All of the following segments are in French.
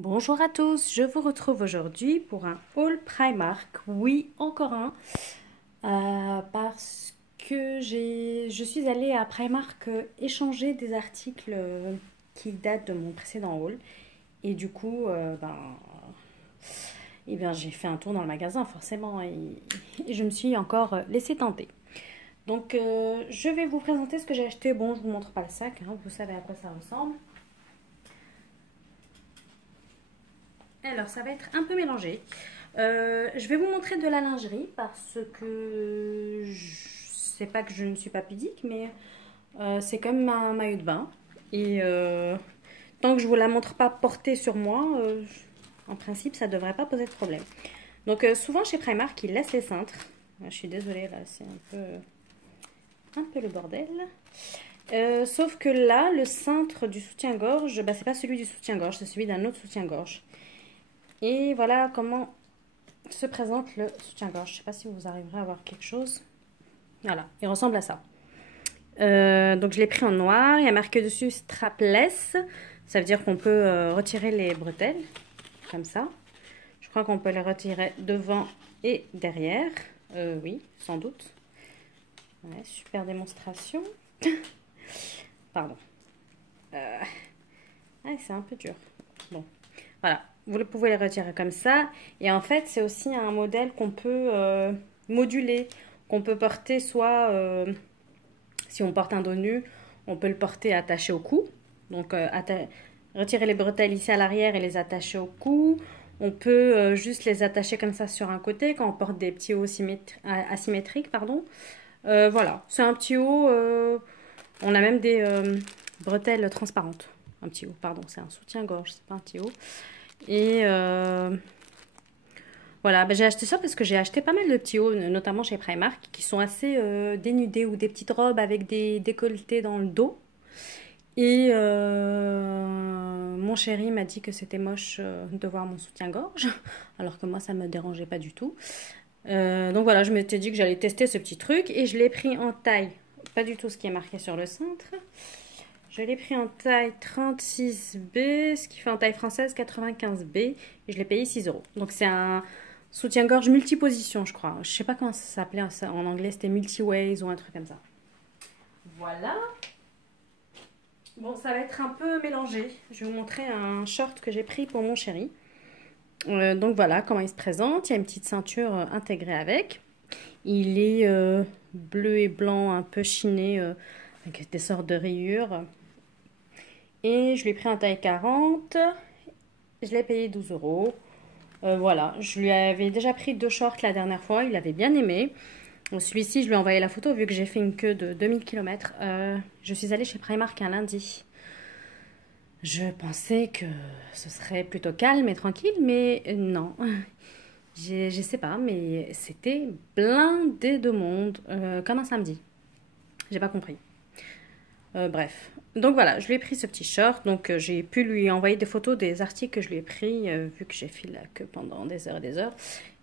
Bonjour à tous, je vous retrouve aujourd'hui pour un haul Primark. Oui, encore un, parce que je suis allée à Primark échanger des articles qui datent de mon précédent haul. Et du coup, eh bien, j'ai fait un tour dans le magasin forcément et je me suis encore laissée tenter. Donc, je vais vous présenter ce que j'ai acheté. Bon, je vous montre pas le sac, hein, vous savez à quoi ça ressemble. Alors, ça va être un peu mélangé. Je vais vous montrer de la lingerie parce que c'est pas que je ne suis pas pudique, mais c'est comme un maillot de bain. Et tant que je vous la montre pas portée sur moi, en principe, ça devrait pas poser de problème. Donc, souvent chez Primark, ils laissent les cintres. Je suis désolée, là, c'est un peu le bordel. Sauf que là, le cintre du soutien-gorge, bah, c'est pas celui du soutien-gorge, c'est celui d'un autre soutien-gorge. Et voilà comment se présente le soutien-gorge. Je ne sais pas si vous arriverez à voir quelque chose. Voilà, il ressemble à ça. Donc je l'ai pris en noir. Il y a marqué dessus strapless. Ça veut dire qu'on peut retirer les bretelles, comme ça. Je crois qu'on peut les retirer devant et derrière. Oui, sans doute. Ouais, super démonstration. Pardon. C'est un peu dur. Bon, voilà. Vous pouvez les retirer comme ça. Et en fait, c'est aussi un modèle qu'on peut moduler, qu'on peut porter soit, si on porte un dos nu, on peut le porter attaché au cou. Donc, retirer les bretelles ici à l'arrière et les attacher au cou. On peut juste les attacher comme ça sur un côté quand on porte des petits hauts asymétriques, pardon. Voilà, c'est un petit haut. On a même des bretelles transparentes. Un petit haut, pardon, c'est un soutien-gorge, c'est pas un petit haut. Et voilà, j'ai acheté ça parce que j'ai acheté pas mal de petits hauts, notamment chez Primark, qui sont assez dénudés ou des petites robes avec des décolletés dans le dos. Et mon chéri m'a dit que c'était moche de voir mon soutien-gorge, alors que moi ça me dérangeait pas du tout. Donc voilà, je m'étais dit que j'allais tester ce petit truc et je l'ai pris en taille, pas du tout ce qui est marqué sur le cintre. Je l'ai pris en taille 36B, ce qui fait en taille française 95B. Et je l'ai payé 6 euros. Donc c'est un soutien-gorge multiposition, je crois. Je sais pas comment ça s'appelait en anglais, c'était multi-ways ou un truc comme ça. Voilà. Bon, ça va être un peu mélangé. Je vais vous montrer un short que j'ai pris pour mon chéri. Donc voilà comment il se présente. Il y a une petite ceinture intégrée avec. Il est bleu et blanc, un peu chiné, avec des sortes de rayures. Et je lui ai pris en taille 40. Je l'ai payé 12 euros. Voilà, je lui avais déjà pris 2 shorts la dernière fois. Il avait bien aimé. Celui-ci, je lui ai envoyé la photo vu que j'ai fait une queue de 2000 km. Je suis allée chez Primark un lundi. Je pensais que ce serait plutôt calme et tranquille, mais non. Je sais pas, mais c'était blindé de monde, comme un samedi. J'ai pas compris. Bref, donc voilà, je lui ai pris ce petit short, donc j'ai pu lui envoyer des photos des articles que je lui ai pris, vu que j'ai fait la queue pendant des heures et des heures,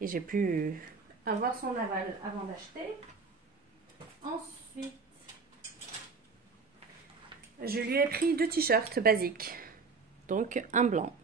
et j'ai pu avoir son aval avant d'acheter. Ensuite, je lui ai pris 2 t-shirts basiques, donc un blanc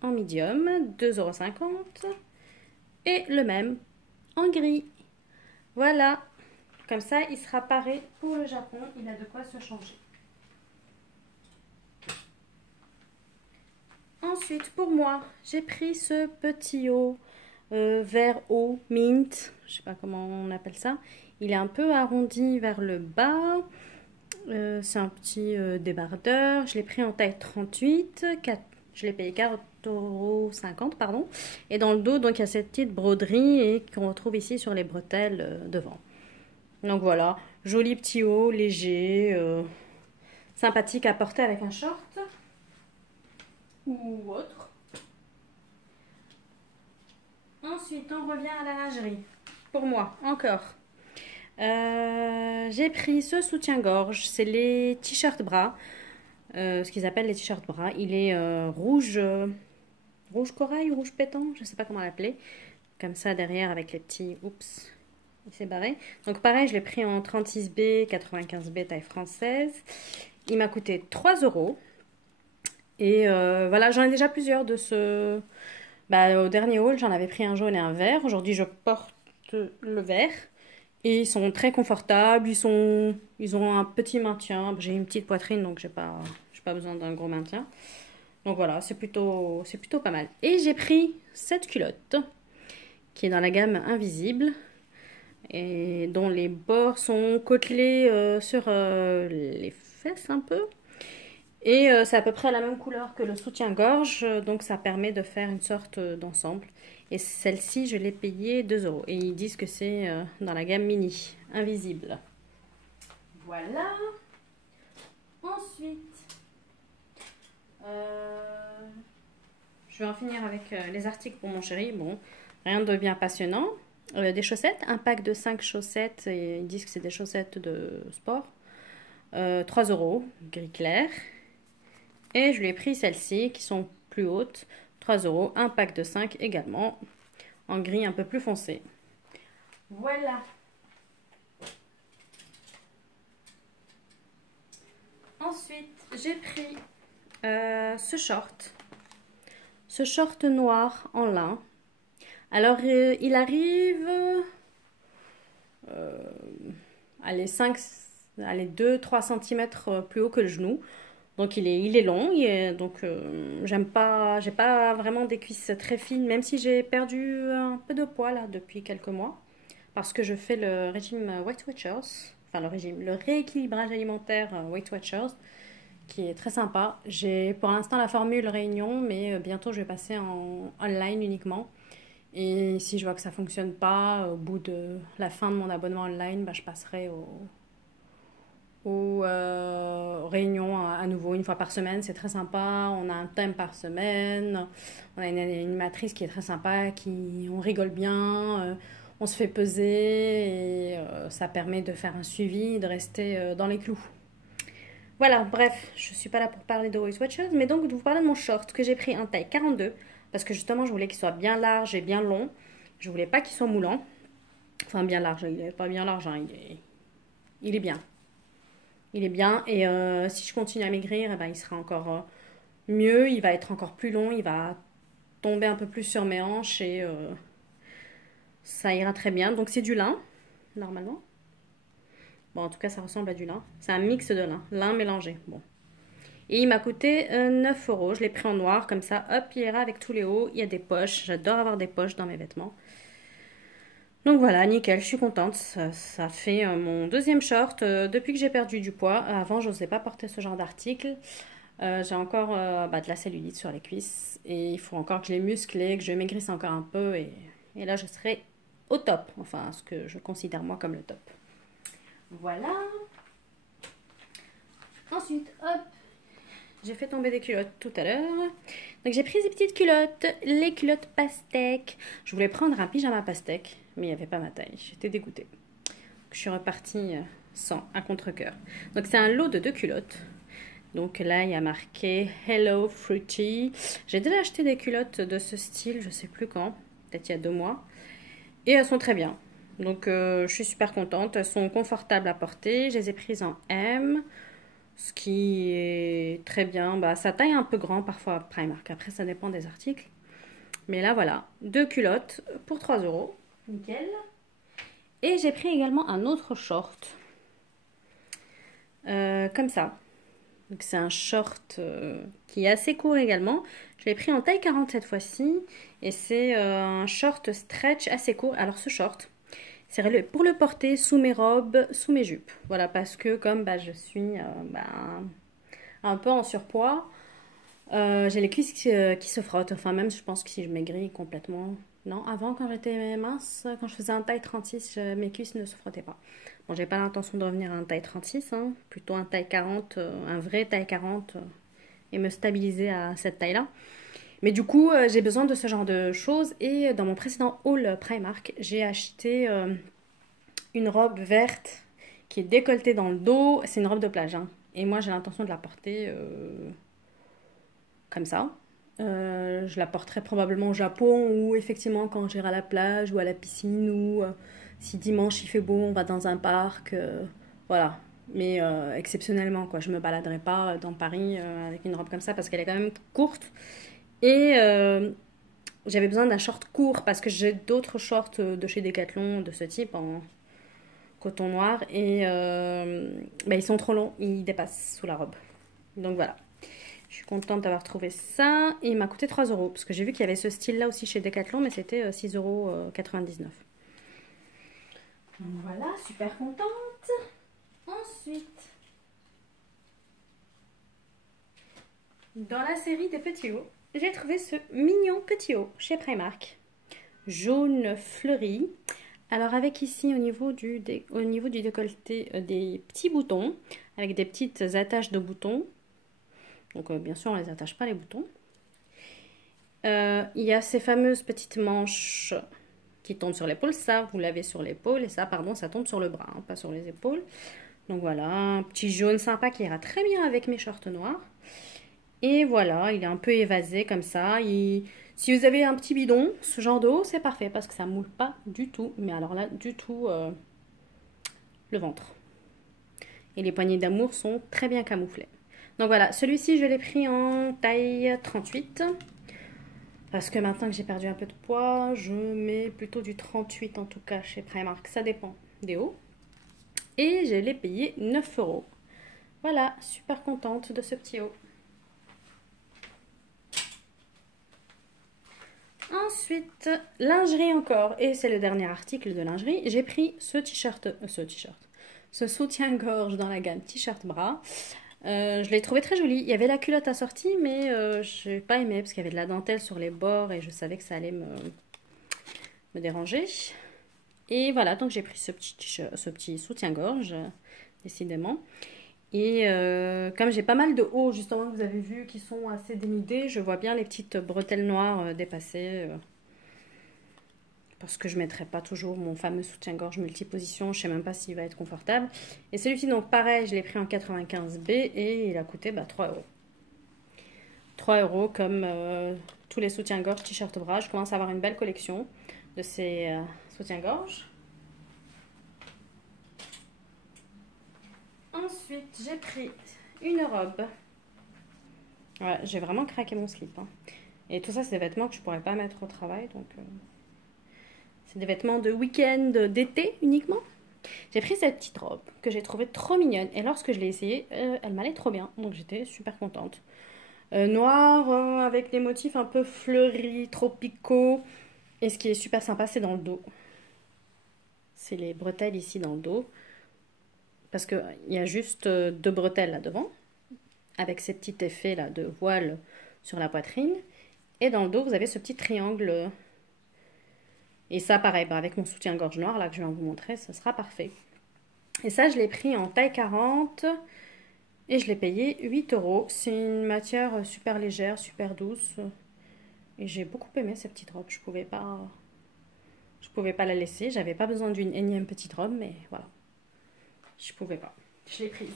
en medium, 2,50 € et le même en gris. Voilà, comme ça il sera paré pour le Japon, il a de quoi se changer. Ensuite, pour moi, j'ai pris ce petit haut vert haut mint. Je sais pas comment on appelle ça. Il est un peu arrondi vers le bas. C'est un petit débardeur. Je l'ai pris en taille 38. Je l'ai payé 4,50 €, pardon. Et dans le dos, donc, il y a cette petite broderie et qu'on retrouve ici sur les bretelles devant. Donc voilà, joli petit haut, léger, sympathique à porter avec un short ou autre. Ensuite, on revient à la lingerie. Pour moi, encore. J'ai pris ce soutien-gorge. C'est les t-shirts bras. Ce qu'ils appellent les t-shirts bras. Il est rouge, rouge corail ou rouge pétant. Je ne sais pas comment l'appeler. Comme ça, derrière, avec les petits... Oups, il s'est barré. Donc pareil, je l'ai pris en 36B, 95B, taille française. Il m'a coûté 3 euros. Et voilà, j'en ai déjà plusieurs de ce... Bah, au dernier haul, j'en avais pris un jaune et un vert. Aujourd'hui, je porte le vert. Et ils sont très confortables, ils ont un petit maintien. J'ai une petite poitrine, donc j'ai pas besoin d'un gros maintien. Donc voilà, c'est plutôt pas mal. Et j'ai pris cette culotte, qui est dans la gamme Invisible, et dont les bords sont côtelés sur les fesses un peu. Et c'est à peu près la même couleur que le soutien-gorge, donc ça permet de faire une sorte d'ensemble. Et celle-ci, je l'ai payée 2 euros. Et ils disent que c'est dans la gamme mini, invisible. Voilà. Ensuite, je vais en finir avec les articles pour mon chéri. Bon, rien de bien passionnant. Des chaussettes, un pack de 5 chaussettes. Et ils disent que c'est des chaussettes de sport. 3 euros, gris clair. Et je lui ai pris celles-ci qui sont plus hautes, 3 euros, un pack de 5 également, en gris un peu plus foncé. Voilà. Ensuite, j'ai pris ce short noir en lin. Alors, il arrive, allez, 2-3 cm plus haut que le genou. Donc il est long, donc j'ai pas vraiment des cuisses très fines, même si j'ai perdu un peu de poids là depuis quelques mois, parce que je fais le régime Weight Watchers, enfin le rééquilibrage alimentaire Weight Watchers, qui est très sympa. J'ai pour l'instant la formule Réunion, mais bientôt je vais passer en online uniquement. Et si je vois que ça fonctionne pas, au bout de la fin de mon abonnement online, bah, je passerai aux réunions à nouveau une fois par semaine. C'est très sympa. On a un thème par semaine. On a une animatrice qui est très sympa, on rigole bien, on se fait peser et ça permet de faire un suivi, de rester dans les clous. Voilà, bref, je suis pas là pour parler de Weight Watchers, mais donc de vous parler de mon short que j'ai pris en taille 42 parce que justement je voulais qu'il soit bien large et bien long. Je voulais pas qu'il soit moulant. Enfin, bien large, il est pas bien large, hein, il est bien. Il est bien et si je continue à maigrir, eh ben, il sera encore mieux, il va être encore plus long, il va tomber un peu plus sur mes hanches et ça ira très bien. Donc c'est du lin, normalement. Bon, en tout cas, ça ressemble à du lin. C'est un mix de lin mélangé. Bon. Et il m'a coûté 9 euros. Je l'ai pris en noir, comme ça, hop, il ira avec tous les hauts. Il y a des poches, j'adore avoir des poches dans mes vêtements. Donc voilà, nickel, je suis contente. Ça fait mon deuxième short depuis que j'ai perdu du poids. Avant, je n'osais pas porter ce genre d'article. J'ai encore de la cellulite sur les cuisses et il faut encore que je les muscle et que je maigrisse encore un peu et là je serai au top, enfin ce que je considère moi comme le top. Voilà. Ensuite, hop, j'ai fait tomber des culottes tout à l'heure. Donc j'ai pris ces petites culottes, les culottes pastèques. Je voulais prendre un pyjama pastèque, mais il n'y avait pas ma taille, j'étais dégoûtée. Donc, je suis repartie sans, à contre-cœur. Donc c'est un lot de 2 culottes. Donc là, il y a marqué Hello Fruity. J'ai déjà acheté des culottes de ce style, je sais plus quand, peut-être il y a 2 mois. Et elles sont très bien. Donc je suis super contente. Elles sont confortables à porter. Je les ai prises en M, ce qui est très bien. Bah, ça taille un peu grand parfois à Primark. Après, ça dépend des articles. Mais là, voilà, 2 culottes pour 3 euros. Nickel. Et j'ai pris également un autre short. Comme ça. Donc c'est un short qui est assez court également. Je l'ai pris en taille 40 cette fois-ci. Et c'est un short stretch assez court. Alors ce short, c'est pour le porter sous mes robes, sous mes jupes. Voilà, parce que comme je suis un peu en surpoids, j'ai les cuisses qui se frottent. Enfin même je pense que si je maigris complètement... Non, avant quand j'étais mince, quand je faisais un taille 36, mes cuisses ne se frottaient pas. Bon, j'ai pas l'intention de revenir à un taille 36, hein, plutôt un taille 40, un vrai taille 40 et me stabiliser à cette taille-là. Mais du coup, j'ai besoin de ce genre de choses et dans mon précédent haul Primark, j'ai acheté une robe verte qui est décolletée dans le dos. C'est une robe de plage, hein, et moi j'ai l'intention de la porter comme ça. Je la porterai probablement au Japon ou effectivement quand j'irai à la plage ou à la piscine ou si dimanche il fait beau, on va dans un parc. Voilà. Mais exceptionnellement, quoi. Je me baladerai pas dans Paris avec une robe comme ça parce qu'elle est quand même courte. Et j'avais besoin d'un short court parce que j'ai d'autres shorts de chez Decathlon de ce type en coton noir. Et bah, ils sont trop longs, ils dépassent sous la robe. Donc voilà. Je suis contente d'avoir trouvé ça. Et il m'a coûté 3 euros parce que j'ai vu qu'il y avait ce style-là aussi chez Decathlon, mais c'était 6,99 €. Donc voilà, super contente. Ensuite, dans la série des petits hauts, j'ai trouvé ce mignon petit haut chez Primark. Jaune fleuri. Alors avec ici au niveau du décolleté des petits boutons avec des petites attaches de boutons. Donc bien sûr on ne les attache pas les boutons. Il y a ces fameuses petites manches qui tombent sur l'épaule. Ça vous l'avez sur l'épaule et ça pardon ça tombe sur le bras, hein, pas sur les épaules. Donc voilà, un petit jaune sympa qui ira très bien avec mes shorts noirs. Et voilà, il est un peu évasé comme ça. Si vous avez un petit bidon, ce genre de haut, c'est parfait parce que ça ne moule pas du tout. Mais alors là, du tout le ventre. Et les poignées d'amour sont très bien camouflées. Donc voilà, celui-ci, je l'ai pris en taille 38. Parce que maintenant que j'ai perdu un peu de poids, je mets plutôt du 38 en tout cas chez Primark. Ça dépend des hauts. Et je l'ai payé 9 €. Voilà, super contente de ce petit haut. Ensuite, lingerie encore. Et c'est le dernier article de lingerie. J'ai pris ce soutien-gorge dans la gamme t-shirt bras. Je l'ai trouvé très joli. Il y avait la culotte assortie, mais je n'ai pas aimé parce qu'il y avait de la dentelle sur les bords et je savais que ça allait me déranger. Et voilà, donc j'ai pris ce petit soutien-gorge, décidément. Et comme j'ai pas mal de hauts, justement, que vous avez vu, qui sont assez dénudés, je vois bien les petites bretelles noires dépasser. Parce que je ne mettrai pas toujours mon fameux soutien-gorge multiposition. Je ne sais même pas s'il va être confortable. Et celui-ci, donc pareil, je l'ai pris en 95B et il a coûté 3 €. 3 € comme tous les soutiens-gorge t-shirt bras. Je commence à avoir une belle collection de ces soutiens-gorge. Ensuite, j'ai pris une robe. Ouais, j'ai vraiment craqué mon slip. Hein. Et tout ça, c'est des vêtements que je pourrais pas mettre au travail. Donc, c'est des vêtements de week-end, d'été uniquement. J'ai pris cette petite robe que j'ai trouvée trop mignonne. Et lorsque je l'ai essayée, elle m'allait trop bien. Donc, j'étais super contente. Noir, avec des motifs un peu fleuris, tropicaux. Et ce qui est super sympa, c'est dans le dos. C'est les bretelles ici dans le dos. Parce qu'il y a juste 2 bretelles là devant. Avec ces petits effets là de voile sur la poitrine. Et dans le dos, vous avez ce petit triangle. Et ça, pareil, avec mon soutien-gorge noir là que je viens de vous montrer, ça sera parfait. Et ça, je l'ai pris en taille 40 et je l'ai payé 8 €. C'est une matière super légère, super douce. Et j'ai beaucoup aimé cette petite robe. Je pouvais pas la laisser. J'avais pas besoin d'une énième petite robe, mais voilà. Je pouvais pas. Je l'ai prise.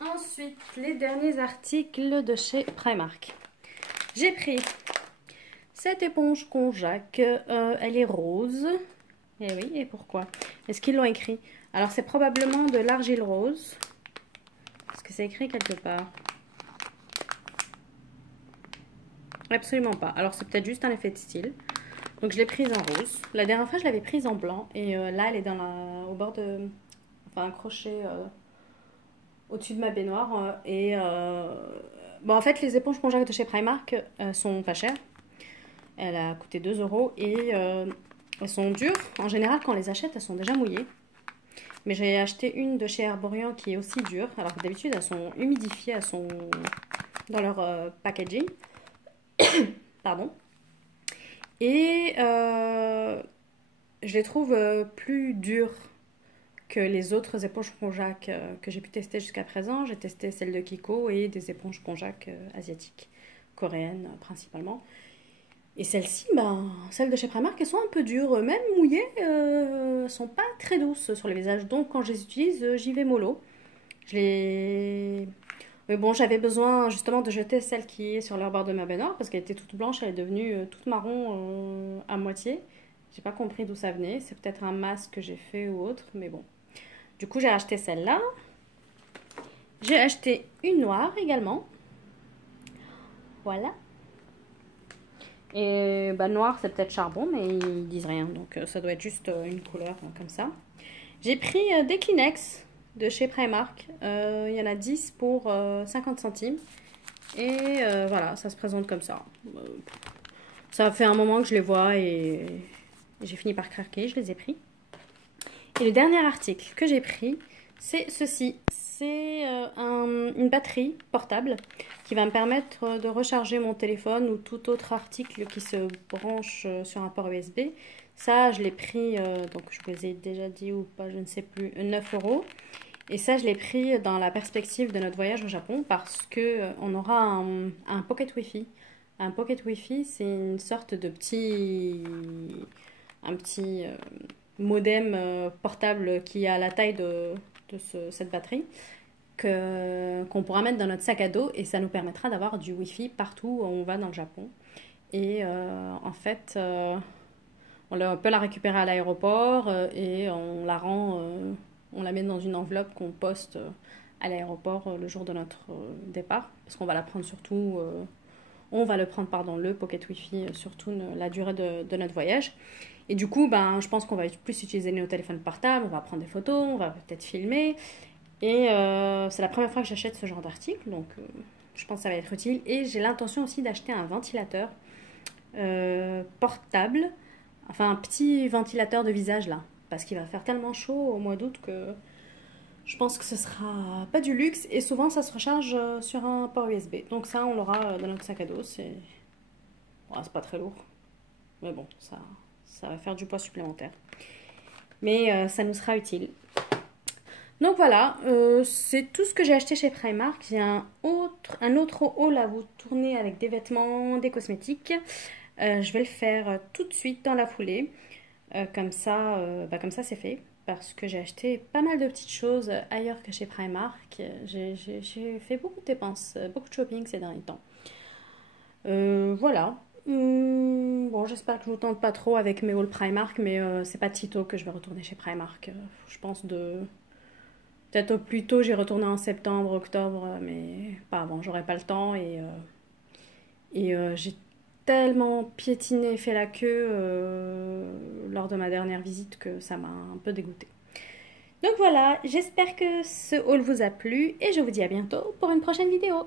Ensuite, les derniers articles de chez Primark. J'ai pris cette éponge Conjac. Elle est rose. Et oui, et pourquoi? Est-ce qu'ils l'ont écrit? Alors, c'est probablement de l'argile rose. Est-ce que c'est écrit quelque part? Absolument pas. Alors, c'est peut-être juste un effet de style. Donc, je l'ai prise en rose. La dernière fois, je l'avais prise en blanc. Et là, elle est au bord de... Enfin, un crochet au-dessus de ma baignoire. Bon, en fait, les éponges Conjac de chez Primark sont pas chères. Elle a coûté 2 € et elles sont dures. En général, quand on les achète, elles sont déjà mouillées. Mais j'ai acheté une de chez Herborian qui est aussi dure. Alors que d'habitude, elles sont humidifiées, elles sont dans leur packaging. Pardon. Et je les trouve plus dures que les autres éponges Conjac que j'ai pu tester jusqu'à présent. J'ai testé celle de Kiko et des éponges Conjac asiatiques, coréennes principalement. Et celles-ci, celles de chez Primark, elles sont un peu dures, même mouillées, sont pas très douces sur le visage. Donc quand je les utilise, j'y vais mollo. Mais bon, j'avais besoin justement de jeter celle qui est sur le bord de ma baignoire parce qu'elle était toute blanche, elle est devenue toute marron à moitié. J'ai pas compris d'où ça venait. C'est peut-être un masque que j'ai fait ou autre, mais bon. Du coup, j'ai acheté celle-là. J'ai acheté une noire également. Voilà. Et bah, noir, c'est peut-être charbon, mais ils disent rien. Donc, ça doit être juste une couleur comme ça. J'ai pris des Kleenex de chez Primark. Il y en a 10 pour 50 centimes. Et voilà, ça se présente comme ça. Ça fait un moment que je les vois et j'ai fini par craquer. Je les ai pris. Et le dernier article que j'ai pris, c'est ceci. C'est une batterie portable qui va me permettre de recharger mon téléphone ou tout autre article qui se branche sur un port USB. Ça, je l'ai pris, donc je vous ai déjà dit ou pas, je ne sais plus, 9 euros. Et ça, je l'ai pris dans la perspective de notre voyage au Japon parce que on aura un pocket Wi-Fi. Un pocket Wi-Fi, c'est une sorte de un petit modem portable qui a la taille de cette batterie qu'on pourra mettre dans notre sac à dos et ça nous permettra d'avoir du Wi-Fi partout où on va dans le Japon. Et en fait, on peut la récupérer à l'aéroport et on la met dans une enveloppe qu'on poste à l'aéroport le jour de notre départ parce qu'on va la prendre surtout on va le prendre, pardon, le Pocket Wi-Fi, surtout la durée de notre voyage. Et du coup, ben, je pense qu'on va plus utiliser nos téléphones portables, on va prendre des photos, on va peut-être filmer. Et c'est la première fois que j'achète ce genre d'article, donc je pense que ça va être utile. Et j'ai l'intention aussi d'acheter un ventilateur portable, enfin un petit ventilateur de visage là, parce qu'il va faire tellement chaud au mois d'août que je pense que ce sera pas du luxe et souvent ça se recharge sur un port USB. Donc ça, on l'aura dans notre sac à dos. C'est pas très lourd, mais bon, ça va faire du poids supplémentaire. Mais ça nous sera utile. Donc voilà, c'est tout ce que j'ai acheté chez Primark. J'ai un autre haul à vous tourner avec des vêtements, des cosmétiques. Je vais le faire tout de suite dans la foulée. Comme ça c'est fait. Parce que j'ai acheté pas mal de petites choses ailleurs que chez Primark. J'ai fait beaucoup de dépenses, beaucoup de shopping ces derniers temps. Voilà. Bon, j'espère que je vous tente pas trop avec mes hauls Primark, mais c'est pas de sitôt que je vais retourner chez Primark. Je pense peut-être au plus tôt, j'y retourner en septembre, octobre, mais pas avant. J'aurai pas le temps et j'ai tellement piétiné, fait la queue lors de ma dernière visite que ça m'a un peu dégoûtée. Donc voilà, j'espère que ce haul vous a plu et je vous dis à bientôt pour une prochaine vidéo.